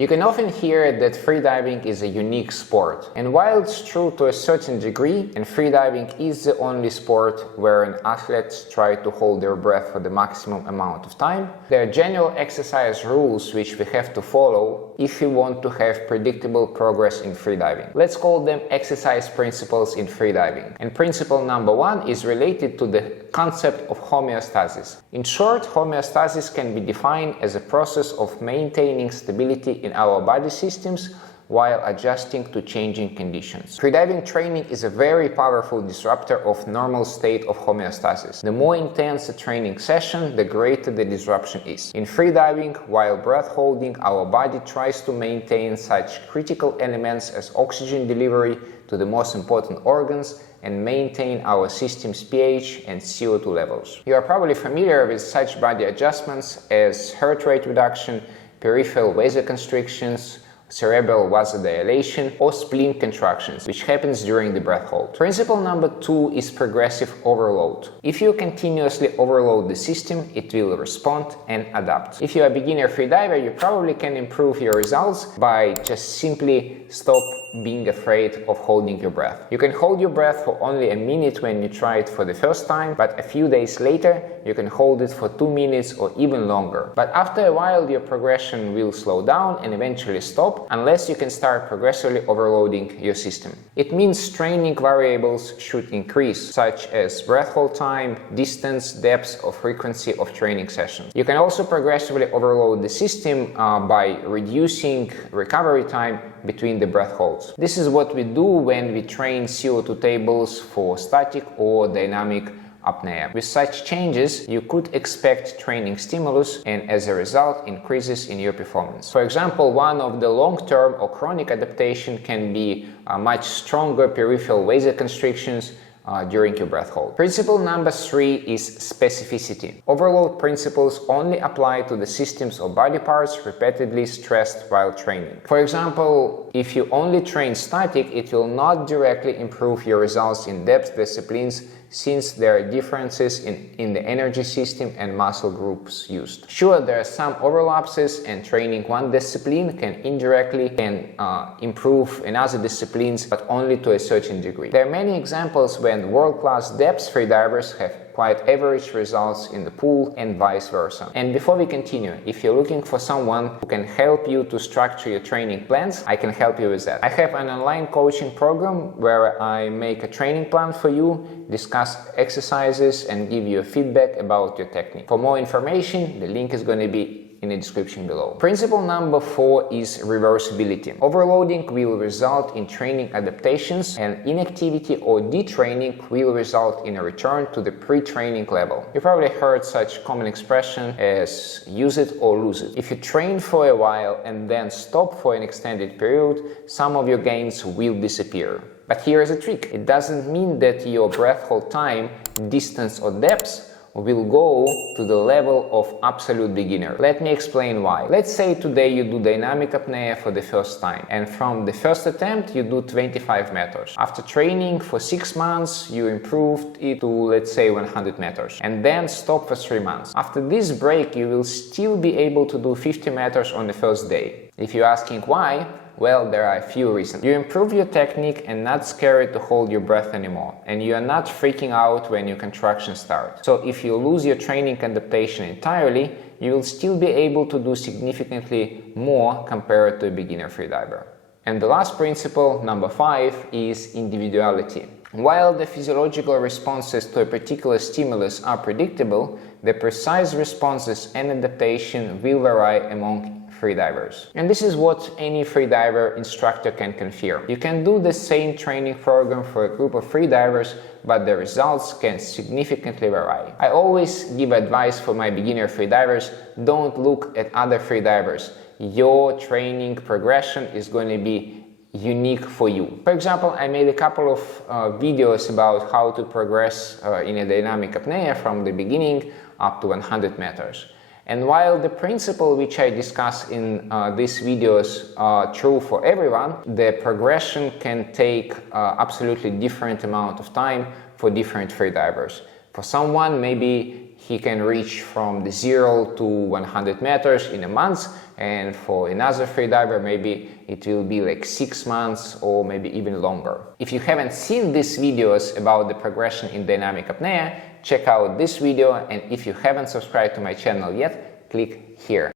You can often hear that freediving is a unique sport, and while it's true to a certain degree, and freediving is the only sport where an athlete tries to hold their breath for the maximum amount of time, there are general exercise rules which we have to follow if we want to have predictable progress in freediving. Let's call them exercise principles in freediving. And principle number 1 is related to the concept of homeostasis. In short, homeostasis can be defined as a process of maintaining stability in our body systems while adjusting to changing conditions. Freediving training is a very powerful disruptor of normal state of homeostasis. The more intense the training session, the greater the disruption is. In freediving, while breath holding, our body tries to maintain such critical elements as oxygen delivery to the most important organs and maintain our system's pH and CO2 levels. You are probably familiar with such body adjustments as heart rate reduction, peripheral vasoconstrictions, cerebral vasodilation, or spleen contractions, which happens during the breath hold. Principle number 2 is progressive overload. If you continuously overload the system, it will respond and adapt. If you are a beginner freediver, you probably can improve your results by just simply stop being afraid of holding your breath. You can hold your breath for only a minute when you try it for the first time, but a few days later you can hold it for 2 minutes or even longer. But after a while your progression will slow down and eventually stop unless you can start progressively overloading your system. It means training variables should increase, such as breath hold time, distance, depth, or frequency of training sessions. You can also progressively overload the system by reducing recovery time between the breath holds. This is what we do when we train CO2 tables for static or dynamic apnea. With such changes, you could expect training stimulus and as a result increases in your performance. For example, one of the long-term or chronic adaptation can be much stronger peripheral vasoconstrictions during your breath hold. Principle number 3 is specificity. Overload principles only apply to the systems or body parts repeatedly stressed while training. For example, if you only train static, it will not directly improve your results in depth disciplines since there are differences in the energy system and muscle groups used. Sure, there are some overlaps and training one discipline can indirectly improve another disciplines, but only to a certain degree. There are many examples when world-class depth freedivers have quite average results in the pool and vice versa. And before we continue, if you're looking for someone who can help you to structure your training plans, I can help you with that. I have an online coaching program where I make a training plan for you, discuss exercises and give you a feedback about your technique. For more information, the link is going to be in the description below. Principle number 4 is reversibility. Overloading will result in training adaptations and inactivity or detraining will result in a return to the pre-training level. You probably heard such common expression as use it or lose it. If you train for a while and then stop for an extended period, some of your gains will disappear. But here is a trick. It doesn't mean that your breath hold time, distance or depth will go to the level of absolute beginner. Let me explain why. Let's say today you do dynamic apnea for the first time and from the first attempt you do 25 meters. After training for 6 months you improved it to, let's say, 100 meters and then stop for 3 months. After this break you will still be able to do 50 meters on the first day. If you're asking why, well, there are a few reasons. You improve your technique and not scared to hold your breath anymore, and you are not freaking out when your contractions start. So if you lose your training adaptation entirely, you will still be able to do significantly more compared to a beginner freediver. And the last principle, number 5, is individuality. While the physiological responses to a particular stimulus are predictable, the precise responses and adaptation will vary among freedivers. And this is what any freediver instructor can confirm. You can do the same training program for a group of freedivers, but the results can significantly vary. I always give advice for my beginner freedivers: don't look at other freedivers. Your training progression is going to be unique for you. For example, I made a couple of videos about how to progress in a dynamic apnea from the beginning up to 100 meters. And while the principle which I discuss in these videos are true for everyone, the progression can take absolutely different amount of time for different freedivers. For someone, maybe he can reach from the 0 to 100 meters in a month, and for another freediver maybe it will be like 6 months or maybe even longer. If you haven't seen these videos about the progression in dynamic apnea, check out this video, and if you haven't subscribed to my channel yet, click here.